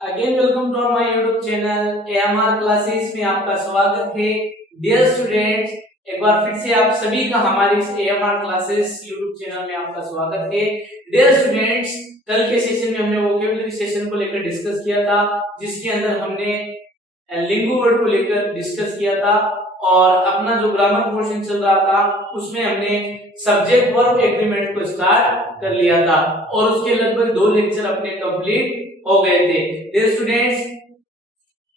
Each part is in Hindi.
Again welcome to my YouTube channel AMR classes में आपका स्वागत है। डियर स्टूडेंट्स, एक बार फिर से आप सभी का हमारे इस एएमआर क्लासेस यूट्यूब चैनल में आपका स्वागत है। डियर स्टूडेंट्स, कल के सेशन में हमने वोकैबुलरी सेशन को लेकर डिस्कस किया था, जिसके अंदर हमने लिंगू वर्ड को लेकर डिस्कस किया था और अपना जो ग्रामर पोर्शन चल रहा था उसमें हमने सब्जेक्ट वर्ब एग्रीमेंट को स्टार्ट कर लिया था और उसके लगभग 2 लेक्चर अपने कंप्लीट हो गए थे। डियर स्टूडेंट्स,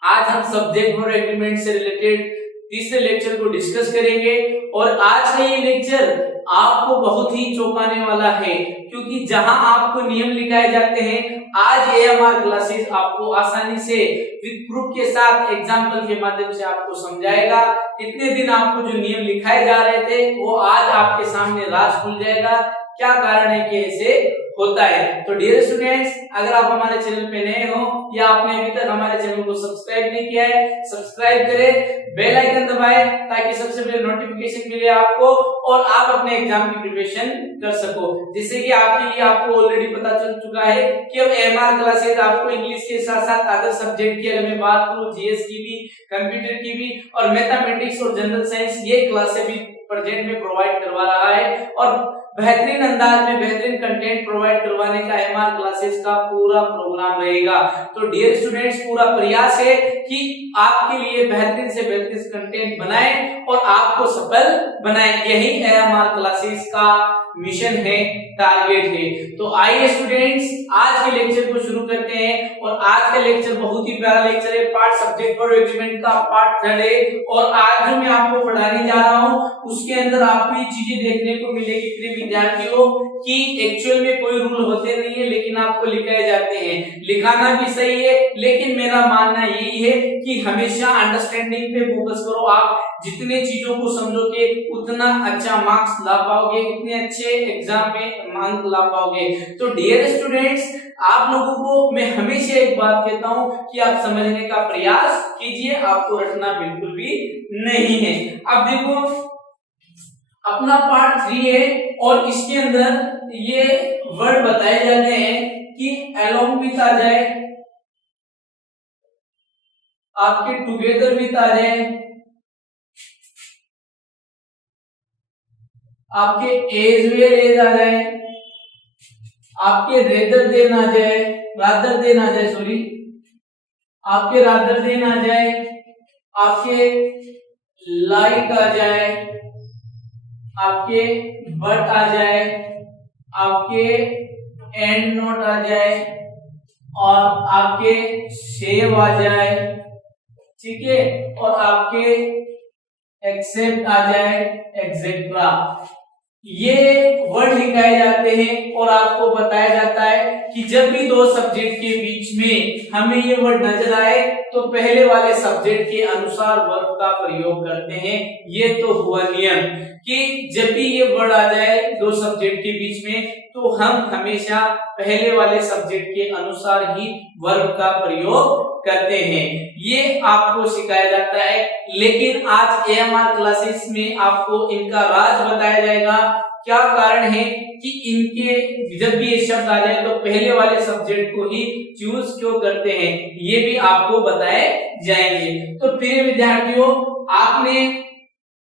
आज हम सब्जेक्ट वर्ब एग्रीमेंट से रिलेटेड तीसरे लेक्चर को डिस्कस करेंगे और आज का ये लेक्चर आपको बहुत ही चौंकाने वाला है, क्योंकि जहां आपको नियम लिखाए जाते हैं आज एएमआर क्लासेस आपको आसानी से विद प्रूफ के साथ एग्जांपल के माध्यम से आपको समझाएगा। इतने दिन आपको जो नियम लिखाए जा रहे थे वो आज आपके सामने राज खुल जाएगा, क्या कारण है कि ऐसे होता है। तो डियर स्टूडेंट्स, अगर आप हमारे चैनल पे नए हो या आपने अभी तक हमारे चैनल को सब्सक्राइब नहीं किया है, सब्सक्राइब करें, बेल आइकन दबाएं ताकि सबसे पहले नोटिफिकेशन मिले आपको और आप अपने एग्जाम की प्रिपरेशन कर सको। जैसे कि आपके लिए आपको ऑलरेडी पता चल चुका है कि अब एएमआर क्लासेस आपको इंग्लिश के साथ साथ अदर सब्जेक्ट की, अगर मैं बात करूं जीएस की भी, कंप्यूटर की भी और मैथमेटिक्स और जनरल साइंस, ये क्लासेस भी प्रेजेंट में प्रोवाइड करवा रहा है और बेहतरीन अंदाज में बेहतरीन कंटेंट प्रोवाइड करवाने का एएमआर क्लासेस का पूरा प्रोग्राम रहेगा। तो डियर स्टूडेंट्स, पूरा प्रयास है कि आपके लिए बेहतरीन से बेहतरीन कंटेंट बनाएं और आपको सफल बनाएं। यही एएमआर क्लासेस का मिशन है, टारगेट है। तो आइए स्टूडेंट्स, आज के लेक्चर को शुरू करते हैं और आज का लेक्चर बहुत ही प्यारा लेक्चर है। पार्ट सब्जेक्ट वर्ब एग्रीमेंट का पार्ट 3 है और आज जो मैं आपको पढ़ाने जा रहा हूं उसके अंदर आपको ये चीजें देखने को मिलेगी प्रिय विद्यार्थियों कि एक्चुअल में कोई रूल होते नहीं है, लेकिन आपको लिखाए जाते हैं। लिखाना भी सही है, लेकिन मेरा मानना यही है कि हमेशा अंडरस्टैंडिंग पे फोकस करो। आप जितने चीजों को समझोगे उतना अच्छा मार्क्स ला पाओगे, उतने अच्छे एग्जाम में अंक ला पाओगे। तो डियर स्टूडेंट्स, आप लोगों को मैं हमेशा एक बात कहता हूं कि आप समझने का प्रयास कीजिए, आपको रटना बिल्कुल भी नहीं है। अब देखो, अपना पार्ट 3 है और इसके अंदर ये वर्ड बताए जाते हैं कि अलोंग विथ आ जाए, आपके टुगेदर विथ आ जाए, आपके एज वेल एज आ जाए, आपके रेदर देन आ जाए, रादर देन आ जाए, सॉरी, आपके रादर देन आ जाए, आपके लाइक आ जाए, आपके बट आ जाए, आपके एंड नोट आ जाए और आपके सेव आ जाए, ठीक है, और आपके एक्सेप्ट आ जाए, एक्सेट्रा। ये वर्ड लिखाए जाते हैं और आपको बताया जाता है कि जब भी दो सब्जेक्ट के बीच में हमें ये वर्ड नजर आए तो पहले वाले सब्जेक्ट के अनुसार वर्ब का प्रयोग करते हैं। ये तो हुआ नियम कि जब भी ये वर्ड आ जाए दो सब्जेक्ट के बीच में तो हम हमेशा पहले वाले सब्जेक्ट के अनुसार ही वर्ब का प्रयोग करते हैं। ये आपको सिखाया जाता है, लेकिन आज एएमआर क्लासेस में आपको इनका राज बताया जाएगा। क्या कारण है कि इनके जब भी ये शब्द आ जाए तो पहले वाले सब्जेक्ट को ही चूज क्यों करते हैं, ये भी आपको बताए जाएंगे। तो प्रिय विद्यार्थियों, आपने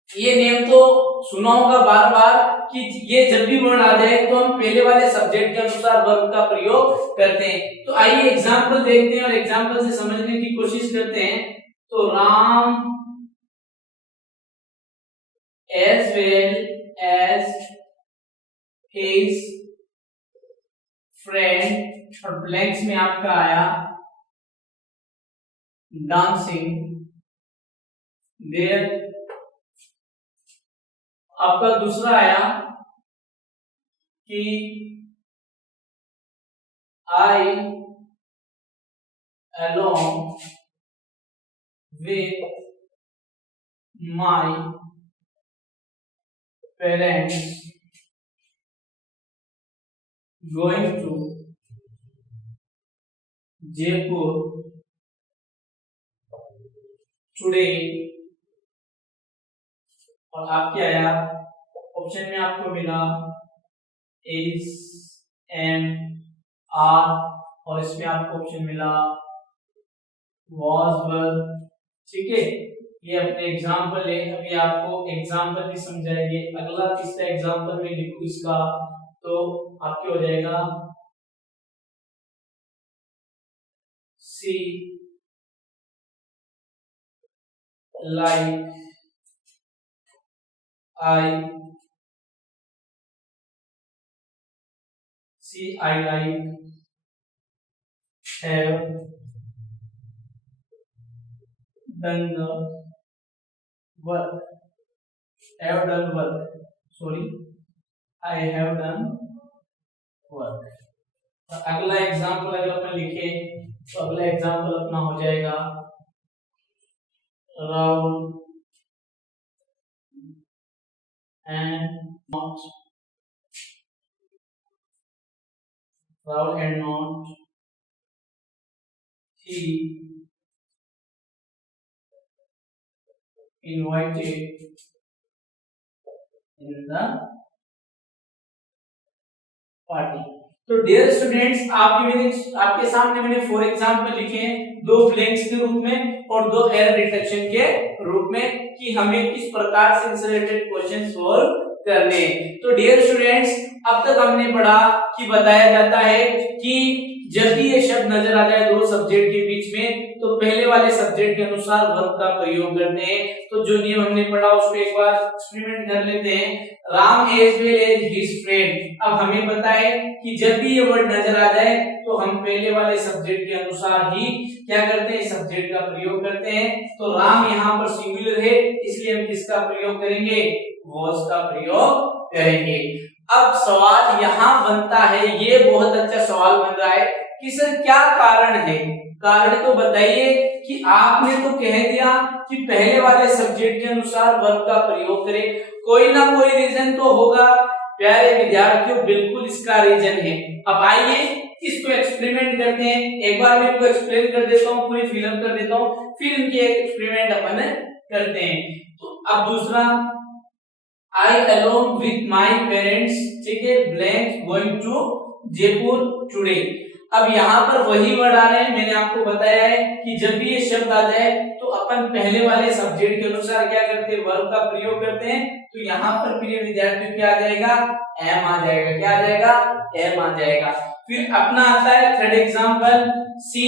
ये नियम तो सुना होगा बार बार कि ये जब भी वर्ड आ जाए तो हम पहले वाले सब्जेक्ट के अनुसार वर्ब का प्रयोग करते हैं। तो आइए एग्जांपल देखते हैं और एग्जांपल से समझने की कोशिश करते हैं। तो Ram as well as his friend और ब्लैंक्स में आपका आया डांसिंग देयर। आपका दूसरा आया कि I along with my parents going to Jaipur today. और आपके आया ऑप्शन में आपको मिला इज एम आर और इसमें आपको ऑप्शन मिला was were, ठीक है। ये अपने एग्जाम्पल है, अभी आपको एग्जाम्पल भी समझाएंगे। अगला तीसरा एग्जाम्पल में लिखूं इसका तो आपके हो जाएगा see like I, see I like have done the work, have done work, sorry, I have done work। अगला एग्जाम्पल अगर अपन लिखे तो अगला एग्जाम्पल अपना हो जाएगा Rahul and not, Rahul and not he invited in the party। तो डियर स्टूडेंट्स आपके सामने मैंने 4 एग्जाम्पल लिखे हैं, 2 ब्लैंक्स के रूप में और 2 एरर डिटेक्शन के रूप में, कि हमें किस प्रकार से इनसे रिलेटेड क्वेश्चन सॉल्व करने। तो डियर स्टूडेंट्स अब तक हमने पढ़ा कि बताया जाता है कि जब भी ये शब्द नजर आ जाए 2 सब्जेक्ट के बीच में तो पहले वाले सब्जेक्ट के अनुसार वर्ब का प्रयोग करते हैं। तो जो नियम हमने पढ़ा उसको एक बार एक्सपेरिमेंट कर लेते हैं। Ram as well as his friend. अब हमें पता है कि जब भी ये वर्ड नजर आ जाए तो हम पहले वाले सब्जेक्ट के अनुसार ही क्या करते हैं, सब्जेक्ट का प्रयोग करते हैं। तो राम यहाँ पर सिंगुलर है इसलिए हम किसका प्रयोग करेंगे, वॉज का प्रयोग करेंगे। अब सवाल यहाँ बनता है, ये बहुत अच्छा सवाल बन रहा है कि सर क्या कारण है। कारण तो बताइए कि आपने तो कह दिया कि पहले वाले सब्जेक्ट के अनुसार वर्ब का प्रयोग करें, कोई ना कोई रीजन तो होगा प्यारे विद्यार्थियों, बिल्कुल इसका रीजन है। अब आइए इसको एक्सपेरिमेंट करते हैं। एक बार मैं इनको एक्सप्लेन कर देता हूँ, पूरी फिलअप कर देता हूँ, फिर इनके एक्सपेरिमेंट अपन करते हैं। तो अब दूसरा, I along with my parents, ठीक है, blank going to Jaipur today। अब यहाँ पर वही वर्ड आ रहे हैं, मैंने आपको बताया है कि जब भी ये शब्द आ जाए तो अपन पहले वाले सब्जेक्ट के अनुसार क्या करते हैं, वर्ब का प्रयोग करते हैं। तो यहाँ पर प्रिय विद्यार्थियों क्या आ जाएगा, एम आ जाएगा। क्या आ जाएगा, एम आ जाएगा। फिर अपना आता है third example, see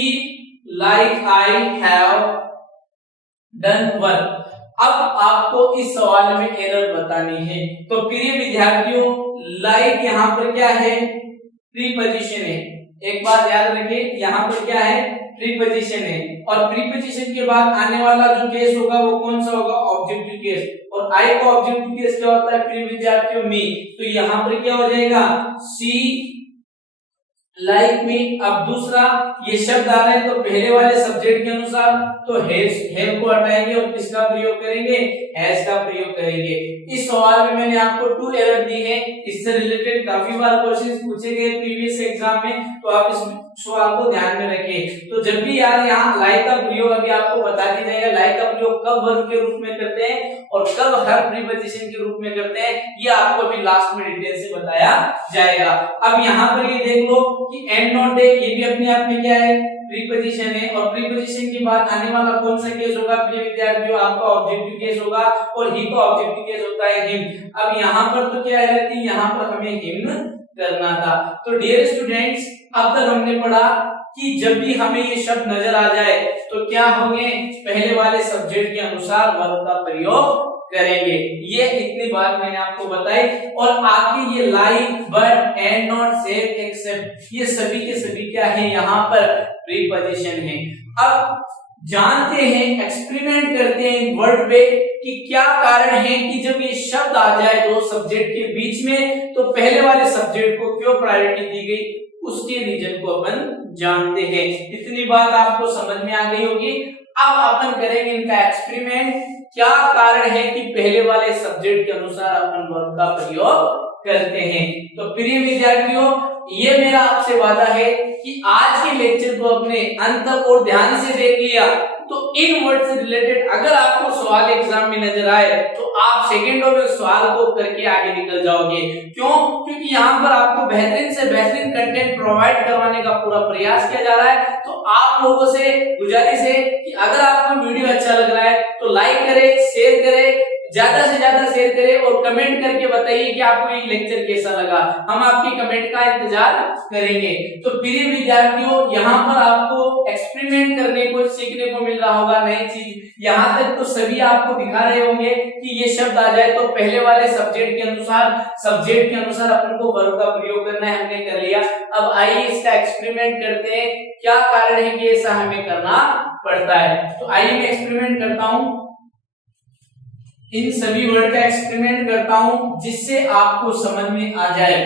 like I have done work. अब आपको इस सवाल में एरर बतानी है। तो प्रिय विद्यार्थियों लाइक यहाँ पर क्या है, प्रीपोजिशन है। एक बात याद रखिए, यहाँ पर क्या है, प्रीपोजिशन है, और प्रीपोजिशन के बाद आने वाला जो केस होगा वो कौन सा होगा, ऑब्जेक्टिव केस। और आई का ऑब्जेक्टिव केस क्या होता है प्रिय विद्यार्थियों, मी। तो यहाँ पर क्या हो जाएगा, सी लाइक मी। अब दूसरा, ये शब्द आ रहे हैं तो पहले वाले सब्जेक्ट के अनुसार तो हैव को हटाएंगे और किसका प्रयोग करेंगे, हैज का प्रयोग करेंगे। इस सवाल में मैंने आपको 2 एरर दी है, इससे रिलेटेड काफी बार क्वेश्चंस पूछे गए प्रीवियस एग्जाम में, तो आप इस सवाल को ध्यान में रखें। तो जब भी यार यहाँ लाइक का प्रयोग अभी आपको बता दिया जाएगा, लाइक का प्रयोग कब वर्ब के रूप में करते हैं और कब हर प्रीपोजिशन के रूप में करते हैं, ये आपको अभी लास्ट में डिटेल से बताया जाएगा। अब यहाँ पर ये देख लो कि एंड नॉट है, ये भी अपने आप में क्या है, प्रीपोजिशन है, और प्रीपोजिशन के बाद आने वाला कौन सा केस होगा प्रिय विद्यार्थियों, आपका ऑब्जेक्टिव केस होगा, और ही का ऑब्जेक्टिव केस होता है हिम। अब यहाँ पर तो क्या है कि यहाँ पर हमें हिम करना था। तो डियर स्टूडेंट्स अब तक हमने पढ़ा कि जब भी हमें ये शब्द नजर आ जाए तो क्या होंगे, पहले वाले सब्जेक्ट के अनुसार वर्ब का प्रयोग करेंगे। ये इतनी बात मैंने आपको बताई। और आगे ये like, but, and, not, save, except, ये सभी के सभी क्या है, यहाँ पर प्रीपोजिशन है। अब जानते हैं, एक्सपेरिमेंट करते हैं वर्ड पे कि क्या कारण है कि जब ये शब्द आ जाए 2 सब्जेक्ट के बीच में तो पहले वाले सब्जेक्ट को क्यों प्रायोरिटी दी गई, उसके रीजन को अपन जानते हैं। इतनी बात आपको समझ में आ गई होगी। अब अपन करेंगे इनका एक्सपेरिमेंट, क्या कारण है कि पहले वाले सब्जेक्ट के अनुसार अपन वर्ब का प्रयोग करते हैं। तो प्रिय विद्यार्थियों, ये मेरा आपसे वादा है कि आज के लेक्चर को अपने अंत तक और ध्यान से देख लिया तो इन वर्ड से रिलेटेड अगर आपको सवाल एग्जाम में नजर आए तो आप सेकंडों में सवाल को करके आगे निकल जाओगे। क्यों? क्योंकि यहाँ पर आपको बेहतरीन से बेहतरीन कंटेंट प्रोवाइड करवाने का पूरा प्रयास किया जा रहा है। तो आप लोगों से गुजारिश है कि अगर आपको वीडियो अच्छा लग रहा है तो लाइक करें, शेयर करें, ज्यादा से ज्यादा शेयर करें और कमेंट करके बताइए कि आपको ये लेक्चर कैसा लगा। हम आपके कमेंट का इंतजार करेंगे। तो प्रिय विद्यार्थियों, यहाँ पर आपको एक्सपेरिमेंट करने को सीखने को मिल रहा होगा नई चीज। यहाँ तक तो सभी आपको दिखा रहे होंगे कि ये शब्द आ जाए तो पहले वाले सब्जेक्ट के अनुसार अपन को वर्ब का प्रयोग करना है, हमने कर लिया। अब आइए इसका एक्सपेरिमेंट करते हैं, क्या कारण है कि ऐसा हमें करना पड़ता है। तो आइए मैं एक्सपेरिमेंट करता हूं, इन सभी वर्ड का एक्सपेरिमेंट करता हूं जिससे आपको समझ में आ जाए।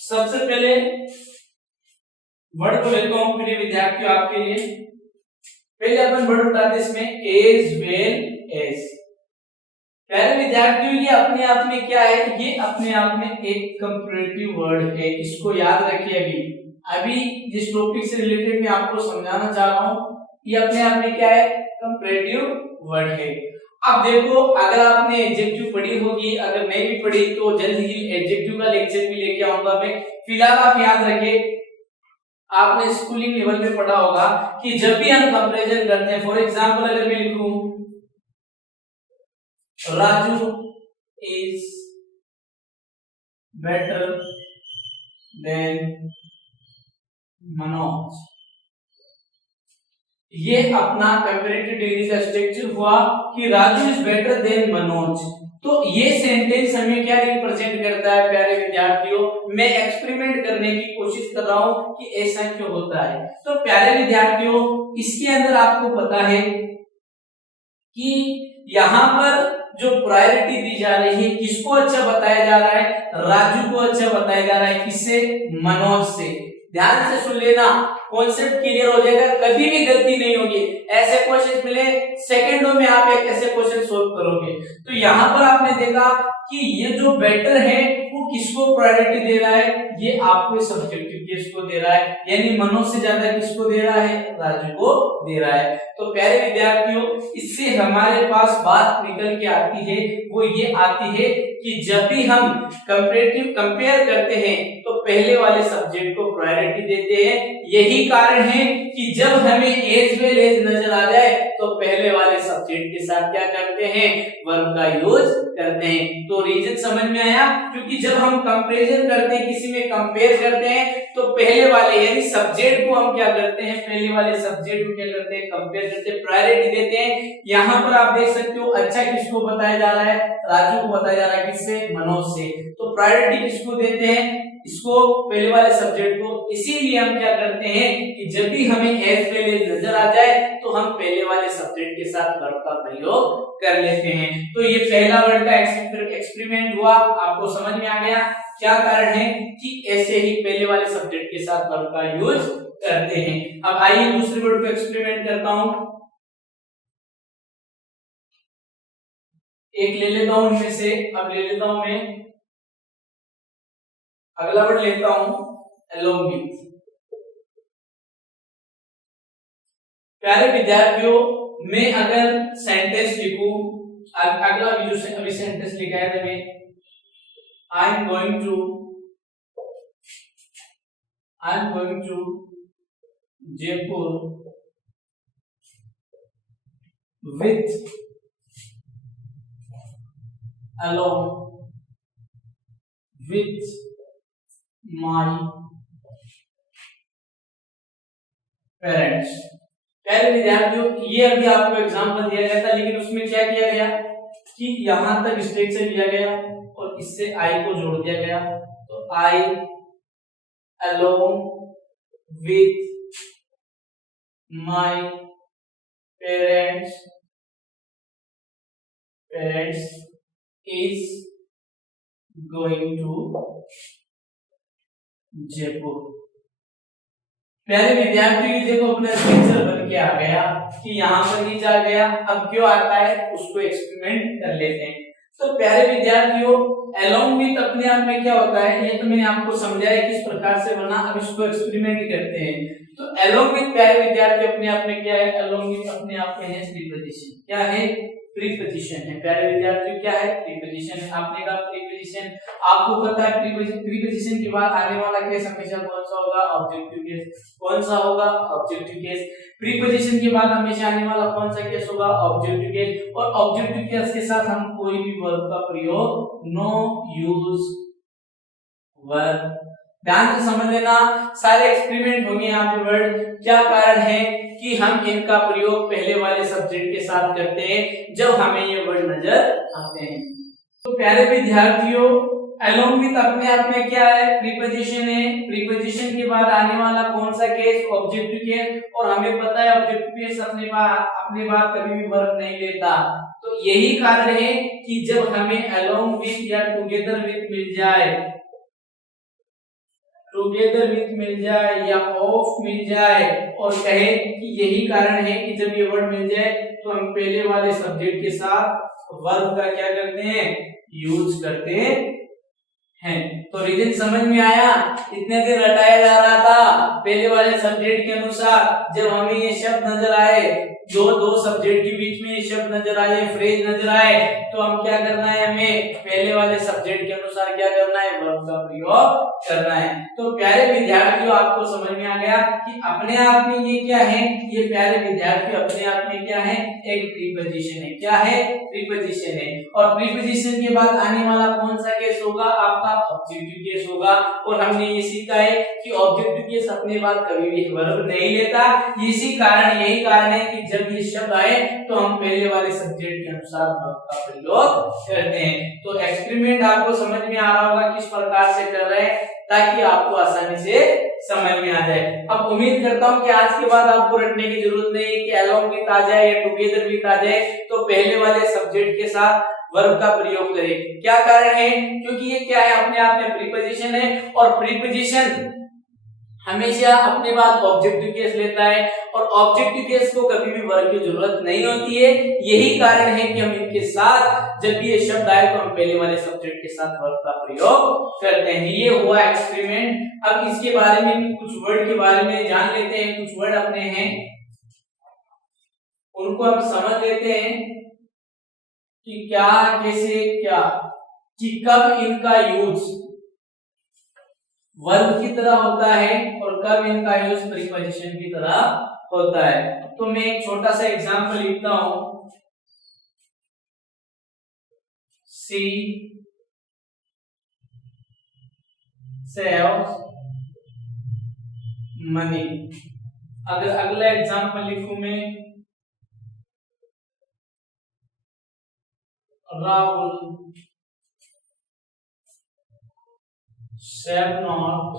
सबसे पहले वर्ड को लेता हूं प्रिय विद्यार्थियों आपके लिए। पहले अपन वर्ड उठाते हैं इसमें एज वेल एज। प्यारे विद्यार्थियों, ये अपने आप में क्या है? ये अपने आप में एक कंपैरेटिव वर्ड है, इसको याद रखिए। अभी जिस टॉपिक से रिलेटेड मैं आपको समझाना चाह रहा हूं ये अपने आप में क्या है? कंपैरेटिव वर्ड है। अब देखो, अगर आपने एडजेक्टिव पढ़ी होगी, अगर नहीं भी पढ़ी तो जल्द ही एडजेक्टिव का लेक्चर भी लेके आऊंगा मैं। फिलहाल आप याद रखिए, आपने स्कूलिंग लेवल पे पढ़ा होगा कि जब भी हम कंपैरिजन करते हैं, फॉर एग्जांपल अगर मैं लिखूं Raju is better than Manoj, ये अपना कंपैरेटिव डिग्री का स्ट्रक्चर हुआ कि Raju is better than Manoj. तो ये सेंटेंस हमें क्या रिप्रेजेंट करता है प्यारे विद्यार्थियों? मैं एक्सपेरिमेंट करने की कोशिश कर रहा हूं कि ऐसा क्यों होता है। तो प्यारे विद्यार्थियों, इसके अंदर आपको पता है कि यहां पर जो प्रायोरिटी दी जा रही है, किसको अच्छा बताया जा रहा है? राजू को अच्छा बताया जा रहा है। किससे? मनोज से। ध्यान से सुन लेना, कॉन्सेप्ट क्लियर हो जाएगा, कभी भी गलती नहीं होगी। ऐसे क्वेश्चन मिले सेकंडों में आप एक ऐसे क्वेश्चन सोल्व करोगे। तो यहाँ पर आपने देखा कि ये जो बेटर है वो किसको प्रायोरिटी दे रहा है? ये आपको सब्जेक्टिव केस को दे रहा है, यानी मनोज से ज्यादा किसको दे रहा है? राजू को दे रहा है। तो प्यारे विद्यार्थियों, इससे हमारे पास बात निकल के आती है, वो ये आती है कि जब भी हम कंपेयर करते हैं तो पहले वाले सब्जेक्ट को प्रायोरिटी देते हैं। यही कारण है कि जब हमें एज वेल एज नजर आ जाए तो पहले वाले सब्जेक्ट के साथ क्या करते हैं? वर्ब का यूज करते हैं। तो रीजन समझ में आया? क्योंकि जब हम कंपैरिजन करते हैं, किसी में कंपेयर करते हैं, तो पहले वाले यानी सब्जेक्ट को हम क्या करते हैं? पहले वाले सब्जेक्ट को क्या करते हैं? कंपेयर करते हैं, प्रायोरिटी देते हैं। यहाँ पर आप देख सकते हो, अच्छा किसको बताया जा रहा है? राजू को बताया जा रहा है। किससे? मनोज से। तो प्रायोरिटी किसको देते हैं? इसको, पहले वाले सब्जेक्ट को। इसीलिए हम क्या करते हैं कि जब भी हमें एज वेल एज नजर आ जाए तो हम पहले वाले सब्जेक्ट के साथ वर्ब का प्रयोग कर लेते हैं। तो ये पहला वर्ड का एक्सपेरिमेंट हुआ, आपको समझ में आ गया क्या कारण है कि ऐसे ही पहले वाले सब्जेक्ट के साथ वर्ब का यूज करते हैं। अब आइए दूसरे वर्ड को एक्सपेरिमेंट करता हूं, एक ले लेता हूं इनमें से। अब ले लेता हूं मैं अगला वर्ड लेता हूं along with। प्यारे विद्यार्थियों, मैं अगर सेंटेंस लिखूं, अगला भी जो अभी सेंटेंस लिखा है मैं I am going to Jaipur with along with my parents. पहले विद्यार्थियों, ये अभी आपको एग्जांपल दिया गया था, लेकिन उसमें क्या किया गया कि यहां तक स्ट्रक्चर लिया गया और इससे आई को जोड़ दिया गया। तो I along with my parents is going to Jaipur. प्यारे विद्यार्थियों, देखो अपना स्ट्रक्चर बन के आ गया कि यहाँ पर नीचे आ गया। अब क्यों आता है उसको एक्सपेरिमेंट कर लेते हैं। तो प्यारे विद्यार्थियों, अलोंग विथ अपने आप में क्या होता है, ये तो मैंने आपको समझाया किस प्रकार से बना। अब इसको एक्सपेरिमेंट करते हैं। तो अलोंग विथ प्यारे विद्यार्थियों अपने आप में क्या है, अलोंग विथ अपने आप में है प्रीपोजिशन। क्या है, प्रीपोजिशन है। प्यारे विद्यार्थियों क्या है, प्रीपोजिशन है। आपने कहा प्रीपोजिशन, आपको पता है प्रीपोजिशन के बाद आने वाला केस हमेशा कौन सा होगा, ऑब्जेक्टिव केस। कौन सा होगा, ऑब्जेक्टिव केस। प्रीपोजिशन के बाद हमेशा आने वाला कौन सा केस होगा, ऑब्जेक्टिव केस। और ऑब्जेक्टिव केस के साथ हम कोई भी वर्ब का प्रयोग, नो यूज वर्ब। ध्यान से समझ लेना, सारे एक्सपेरिमेंट होंगे यहाँ पे वर्ड। क्या कारण है कि हम इनका प्रयोग पहले वाले सब्जेक्ट के साथ करते हैं जब हमें ये वर्ड नजर आते हैं। तो प्यारे विद्यार्थियों, अलोंग विथ अपने आप में क्या है, प्रीपोजिशन है। प्रीपोजिशन के बाद आने वाला कौन सा केस, ऑब्जेक्टिव केस। और हमें पता है ऑब्जेक्टिव केस अपने बाद कभी भी वर्ब नहीं लेता। तो यही कारण है कि जब हमें अलोंग विथ या टुगेदर विथ मिल जाए, टुगेदर विथ मिल जाए या ऑफ मिल जाए और कहे कि यही कारण है कि जब ये वर्ड मिल जाए तो हम पहले वाले सब्जेक्ट के साथ वर्ब का क्या करते हैं, यूज करते हैं। तो रीजन समझ में आया। इतने देर रटाया जा रहा था पहले वाले सब्जेक्ट के अनुसार। जब हमें ये शब्द नजर आए, दो सब्जेक्ट के बीच में ये शब्द नजर आए, फ्रेज नजर आए, तो हम क्या करना है, हमें पहले वाले सब्जेक्ट के अनुसार क्या करना है, वर्ब का प्रयोग करना है। तो प्यारे विद्यार्थियों, आपको समझ में आ गया कि अपने आप में ये क्या है, ये प्यारे विद्यार्थियों अपने आप में क्या है, एक प्रीपोजिशन है। क्या है, प्रीपोजिशन है। और प्रीपोजिशन के बाद आने वाला कौन सा केस होगा, आपका ऑब्जेक्टिव केस होगा। और हमने ये सीखा है कि ऑब्जेक्टिव केस अपने बाद कभी भी वर्ब नहीं लेता। यही कारण है कि जब ये शब्द आए तो हम पहले वाले सब्जेक्ट के अनुसार वर्ब का प्रयोग करते हैं। तो एक्सपेरिमेंट आपको समझ में आ रहा होगा किस प्रकार से कर रहे हैं, ताकि आपको आसानी से समझ में आ जाए। अब उम्मीद करता हूं कि आज के बाद आपको रटने की जरूरत नहीं है कि अलोंग विथ आ जाए या टुगेदर विथ आ जाए तो पहले वाले सब्जेक्ट के साथ वर्ब का प्रयोग करें। क्या कारण है, क्योंकि ये क्या है, अपने आप में प्रीपोजिशन है। और प्रीपोजिशन हमेशा अपने बाद ऑब्जेक्टिव केस लेता है और ऑब्जेक्टिव केस को कभी भी वर्ब की जरूरत नहीं होती है। यही कारण है कि हम इनके साथ जब भी ये शब्द आए तो हम पहले वाले सब्जेक्ट के साथ वर्ब का प्रयोग करते हैं। ये हुआ एक्सपेरिमेंट। अब इसके बारे में कुछ वर्ड के बारे में जान लेते हैं। कुछ वर्ड अपने हैं उनको हम समझ लेते हैं कि क्या, कैसे, क्या, कि कब इनका यूज वर्ब की तरह होता है और कब इनका यूज प्रीपोजिशन की तरह होता है। तो मैं एक छोटा सा एग्जांपल लिखता हूं। सी सेव्स मनी। अगर अगला एग्जांपल लिखूं मैं, राहुल save not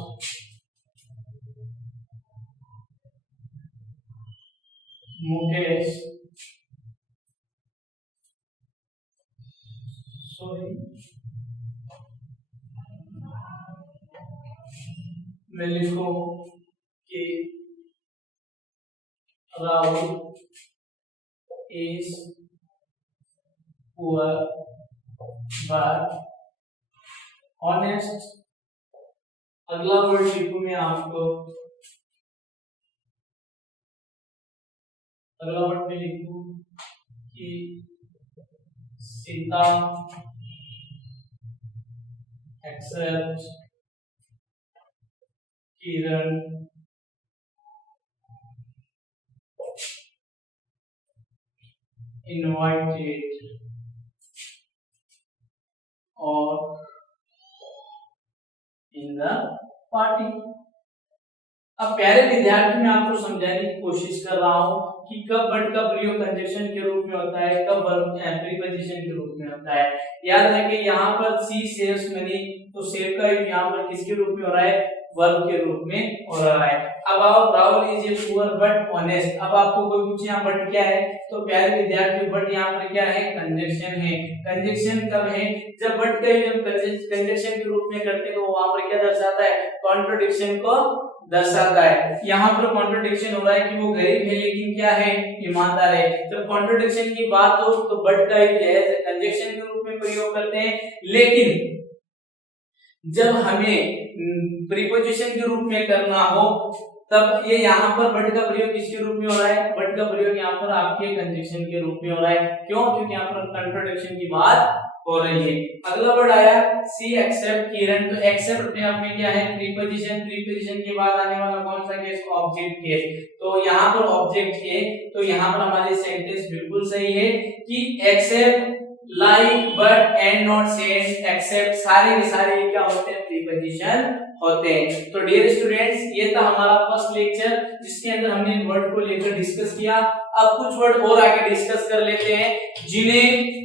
Mukesh मैं लिखूं कि Rahul is poor but honest। अगला वर्ड लिखूं मैं आपको, अगला वर्ड में लिखूं कि सीता एक्सेप्ट किरण इनवाइटेड और इन द पार्टी। अब प्यारे विद्यार्थी मैं आपको समझाने की कोशिश कर रहा हूं कि कब वर्ड का प्रयोग कंजक्शन के रूप में होता है, कब वर्ब प्रीपोजिशन के रूप में होता है। याद रखिए यहाँ पर सी सेव्स मनी, तो सेव का यूज यहाँ पर किसके रूप में हो रहा है, वर्ब के रूप में हो रहा है। अब आप Rahul is a poor but honest. अब आपको कोई पूछे यहाँ बट क्या है, तो प्यारे विद्यार्थी बट यहाँ पर क्या है, कंजक्शन है। कंजक्शन कब है, जब बट का यूज कंजक्शन के रूप में करते हैं तो वहां पर क्या दर्शाता है, कॉन्ट्रडिक्शन को दर्शाता है। यहाँ पर कॉन्ट्रडिक्शन हो रहा है कि वो गरीब है लेकिन क्या है, ईमानदार है। जब कॉन्ट्रडिक्शन की बात हो तो बट का यूज एज कंजंक्शन के रूप में प्रयोग करते हैं, लेकिन जब हमें प्रीपोजिशन के रूप में करना हो तब ये यहाँ पर बट का प्रयोग किसके रूप में हो रहा है, बट का प्रयोग यहाँ पर आपके कंजंक्शन के रूप में हो रहा है। क्यों? क्योंकि यहाँ पर कॉन्ट्रडिक्शन की बात हो रही है। अगला वर्ड आया सी एक्सेप्ट किरण। तो एक्सेप्ट अपने आप में क्या है, प्रीपोजिशन। प्रीपोजिशन के बाद आने वाला कौन सा केस, ऑब्जेक्ट केस। तो यहाँ पर ऑब्जेक्ट है, तो यहाँ पर हमारी सेंटेंस बिल्कुल सही है कि except, like, but, and, not, send, except सारे के सारे क्या होते हैं, प्रीपोजिशन होते हैं। तो डियर स्टूडेंट्स, ये था हमारा फर्स्ट लेक्चर जिसके अंदर हमने वर्ड को लेकर डिस्कस किया। अब कुछ वर्ड और आगे डिस्कस कर लेते हैं जिन्हें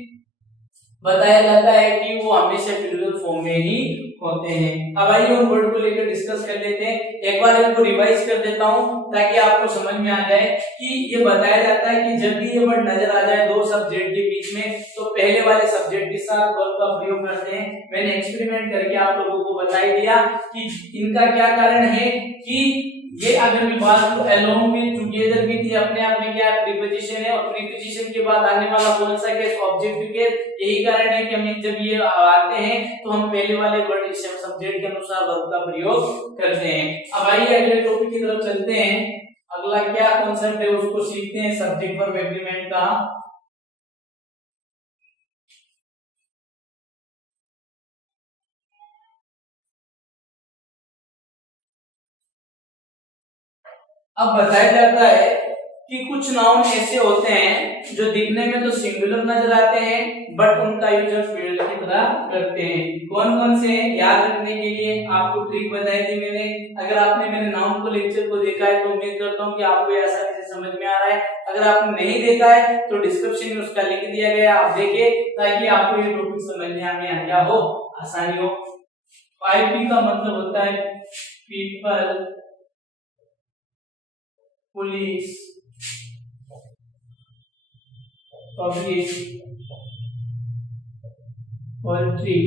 बताया जाता है कि वो हमेशा प्लूरल फॉर्म में ही होते हैं। अब आइए उन वर्ड को लेकर डिस्कस कर लेते हैं। एक बार इनको रिवाइज कर देता हूं ताकि आपको समझ में आ जाए कि ये बताया जाता है कि जब भी ये वर्ड नजर आ जाए दो सब्जेक्ट के बीच में तो पहले वाले सब्जेक्ट के साथ वर्ब का प्रयोग करते हैं। मैंने एक्सपेरिमेंट करके आप लोगों को बता दिया कि इनका क्या कारण है कि ये अगर मैं बात करूं अलोंग विद, टुगेदर विद, ये अपने आप में क्या प्रीपोजिशन है और प्रीपोजिशन के बाद आने वाला कौन सा केस, ऑब्जेक्ट केस। यही कारण है कि हम जब ये आते हैं तो हम पहले वाले वर्ड सब्जेक्ट के अनुसार वर्ब का प्रयोग करते हैं। अब आइए अगले टॉपिक की तरफ चलते हैं। अगला क्या कॉन्सेप्ट है उसको सीखते हैं, सब्जेक्ट वर्ब एग्रीमेंट का। अब बताया जाता है कि कुछ नाउन ऐसे होते हैं जो दिखने में तो सिंगुलर नजर आते हैं बट उनका यूज हम प्लूरल की तरह करते हैं। कौन कौन से हैं, याद रखने के लिए आपको ट्रिक बताई थी मैंने। अगर आपने मेरे नाउन को लेक्चर को देखा है तो उम्मीद करता हूँ कि आपको ये आसानी से समझ में आ रहा है। अगर आपने नहीं देखा है तो डिस्क्रिप्शन में उसका लिंक दिया गया है, आप देखिए ताकि आपको ये टॉपिक समझने में आ गया हो, आसानी हो। 5P का मतलब होता है पीपल, पुलिस, पब्लिक, पोल्ट्री,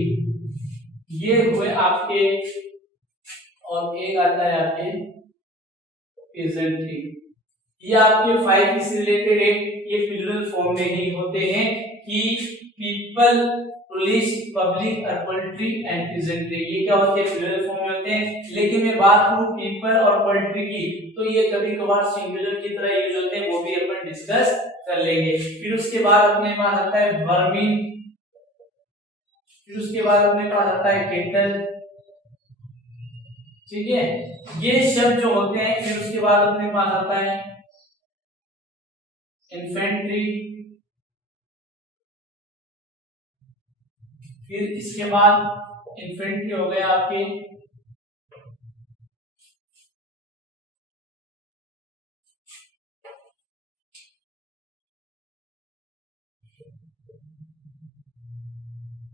ये हुए आपके, और एक आता है आपके पेजेंट्री। ये आपके 5 से रिलेटेड है, ये प्लूरल फॉर्म में ही होते हैं कि पीपल, पुलिस, पब्लिक और पोल्ट्री एंड पेजेंट्री, ये क्या होते हैं, प्लूरल फॉर्म में होते हैं। लेकिन मैं बात करूं पीपल और पोल्ट्री की तो ये कभी कभार सिंगुलर की तरह यूज होते हैं, वो भी अपन डिस्कस कर लेंगे। फिर उसके बाद अपने पास आता है वर्मिन, फिर उसके बाद अपने पास आता है केटल, ठीक है, ये शब्द जो होते हैं। फिर उसके बाद अपने पास आता है इन्फेंट्री, फिर इसके बाद इन्फेंट्री हो गया आपके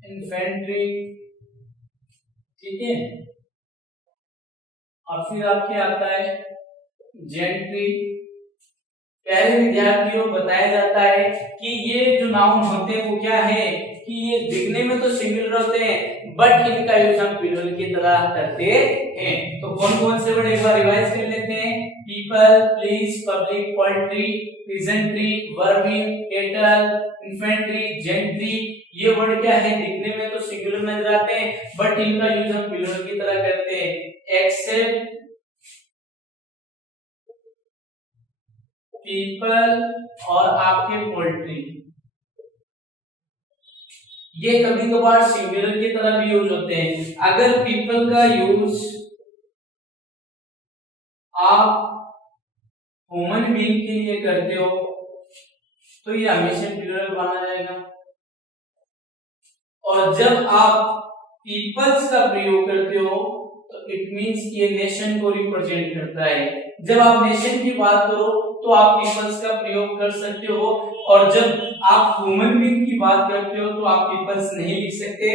इन्फेंट्री, ठीक है, और फिर आपके आता है जेंट्री। प्यारे विद्यार्थियों, बताया जाता है कि ये जो नाउन होते हैं वो क्या है कि ये दिखने में तो सिंगुलर होते हैं बट इनका यूज हम प्लूरल की तरह करते हैं। तो कौन कौन से वर्ड एक बार रिवाइज कर लेते हैं, people, police, public, poultry, pageantry, vermin, kettle, infantry, gentry. ये वर्ड क्या है, दिखने में तो सिंगुलर नजर आते हैं बट इनका यूज हम प्लूरल की तरह करते हैं। एक्सेप्ट, पीपल और आपके पोल्ट्री, ये कभी कभार सिंगुलर की तरह भी यूज होते हैं। अगर पीपल का यूज आप ह्यूमन बीइंग के लिए करते हो तो ये हमेशा प्लूरल माना जाएगा, और जब आप पीपल्स का प्रयोग करते हो तो इट मींस ये नेशन को रिप्रेजेंट करता है। जब आप नेशन की बात करो तो आप पीपल्स का प्रयोग कर सकते हो, और जब आप ह्यूमन बीइंग की बात करते हो तो आप पीपल्स नहीं लिख सकते,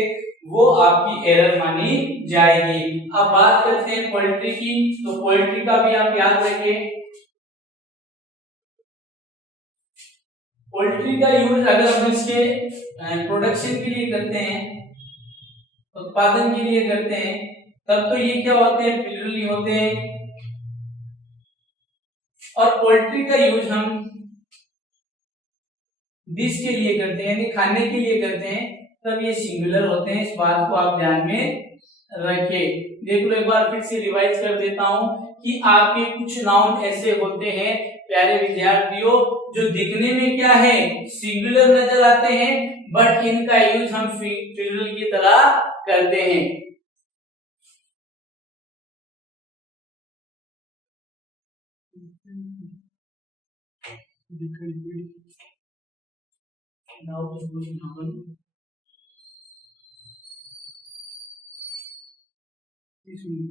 वो आपकी एरर मानी जाएगी। अब बात करते हैं पोल्ट्री की, तो पोल्ट्री का भी आप याद रखें। पोल्ट्री का यूज अगर हम इसके प्रोडक्शन के लिए करते हैं, उत्पादन के लिए करते हैं, तब तो ये क्या होते हैं, प्लूरल होते हैं। और पोल्ट्री का यूज हम डिश के लिए करते हैं, यानी खाने के लिए करते हैं, तब ये सिंगुलर होते हैं। इस बात को आप ध्यान में रखें। देख लो, एक बार फिर से रिवाइज कर देता हूं कि आपके कुछ नाउन ऐसे होते हैं प्यारे विद्यार्थियों, जो दिखने में क्या है, सिंगुलर नजर आते हैं, बट इनका यूज हम प्लूरल की तरह करते हैं। Now we go to noun. This will be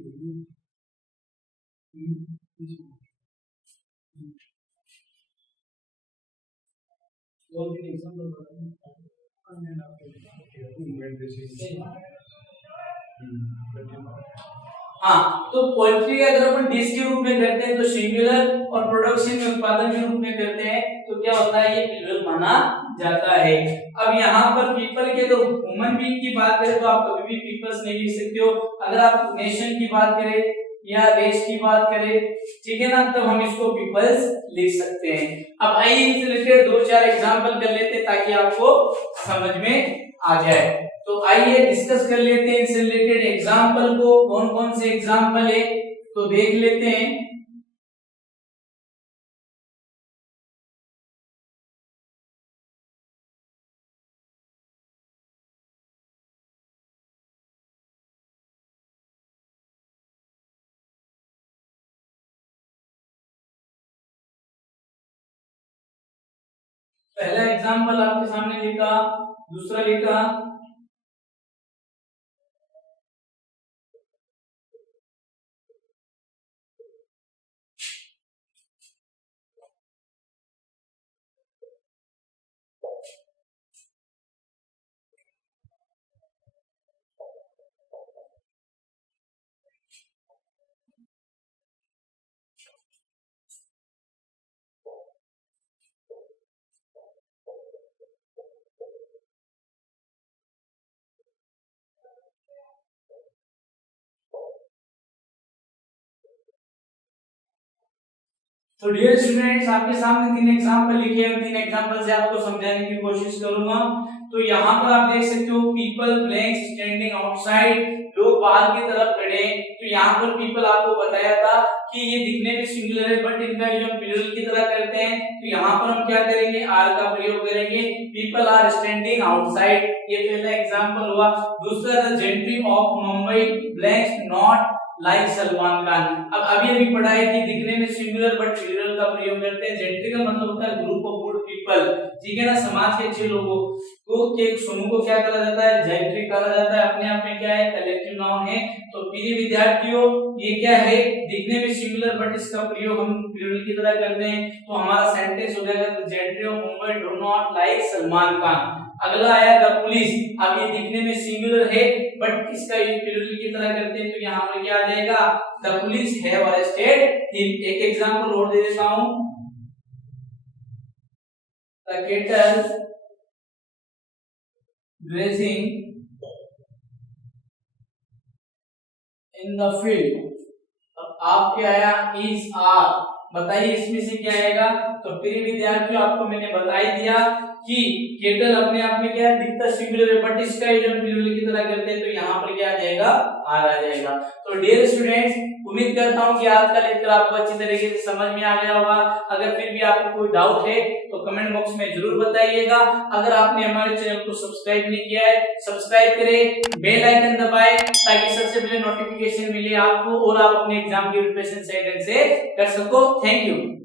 this one. और भी एग्जांपल बताएं। हाँ, तो पोल्ट्री का अगर अपन डिश के रूप में करते हैं तो सिंगुलर, और प्रोडक्शन में उत्पादन के रूप में करते हैं तो क्या होता है, ये प्लूरल माना जाता है। अब यहाँ पर पीपल के, तो ह्यूमन बीइंग की बात करें तो आप कभी भी पीपल्स नहीं लिख सकते हो। अगर आप नेशन की बात करें या रेस की बात करें, ठीक है ना, तो हम इसको पीपल्स लिख सकते हैं। अब आइए इनसे रिलेटेड 2-4 एग्जांपल कर लेते हैं ताकि आपको समझ में आ जाए। तो आइए डिस्कस कर लेते हैं इनसे रिलेटेड एग्जांपल को, कौन कौन से एग्जांपल है तो देख लेते हैं। पहला एग्जांपल आपके सामने लिखा, दूसरा लिखा, तो डियर स्टूडेंट्स, आपके सामने 3 एग्जांपल लिखे हैं, 3 एग्जांपल से आपको समझाने की कोशिश करूंगा। तो यहाँ पर आप देख सकते हो, पीपल ब्लैंक्स स्टैंडिंग आउटसाइड, लोग बाहर की तरफ खड़े हैं। तो यहाँ पर पीपल आपको बताया था कि ये दिखने में सिंगुलर है, बट इनका यूज हम प्लूरल की तरह करते हैं। तो यहाँ पर हम क्या करेंगे, आर का प्रयोग करेंगे। पीपल आर स्टैंडिंग आउटसाइड, ये पहला एग्जांपल हुआ। दूसरा, the gentry of Mumbai blanks not like Salman Khan. अब अभी पढ़ा है कि दिखने में सिंगुलर बट प्लूरल का प्रयोग करते हैं। जेंट्री का मतलब होता है ग्रुप ऑफ गुड पीपल, ठीक है ना, समाज के अच्छे लोगों को के समूह को क्या कहा जाता है, जेंट्री कहा जाता है। अपने आप में क्या है, कलेक्टिव नाउन है। तो प्रिय विद्यार्थियों, ये क्या है, दिखने में सिंगुलर बट इसका प्रयोग हम प्लूरल की तरह करते हैं। तो हमारा सेंटेंस हो जाएगा, the gentry of Mumbai do not like Salman Khan. अगला आया द पुलिस। अब ये दिखने में सिंगुलर है बट इसका यूज प्लूरल की तरह करते हैं। तो यहाँ पर क्या आ जाएगा, the police have arrested him. एक एग्जांपल और दे देता हूं, the kettle grazing in the field। अब आप क्या आया, is are, बताइए इसमें से क्या आएगा। तो प्रिय विद्यार्थियों, आपको मैंने बता ही दिया कि केटल अपने आप में क्या है, दिखता सिंगुलर है बट इसका यूज हम प्लूरल की तरह करते हैं। तो यहाँ पर क्या आ जाएगा, आर आ जाएगा। तो डियर स्टूडेंट्स, उम्मीद करता हूँ कि आज का लेक्चर आपको अच्छी तरीके से समझ में आ गया होगा। अगर फिर भी आपको कोई डाउट है तो कमेंट बॉक्स में जरूर बताइएगा। अगर आपने हमारे चैनल को सब्सक्राइब नहीं किया है, सब्सक्राइब करें, बेल आइकन दबाएं ताकि सबसे पहले नोटिफिकेशन मिले आपको और आप अपने एग्जाम की प्रिपरेशन सही ढंग से कर सको। Thank you.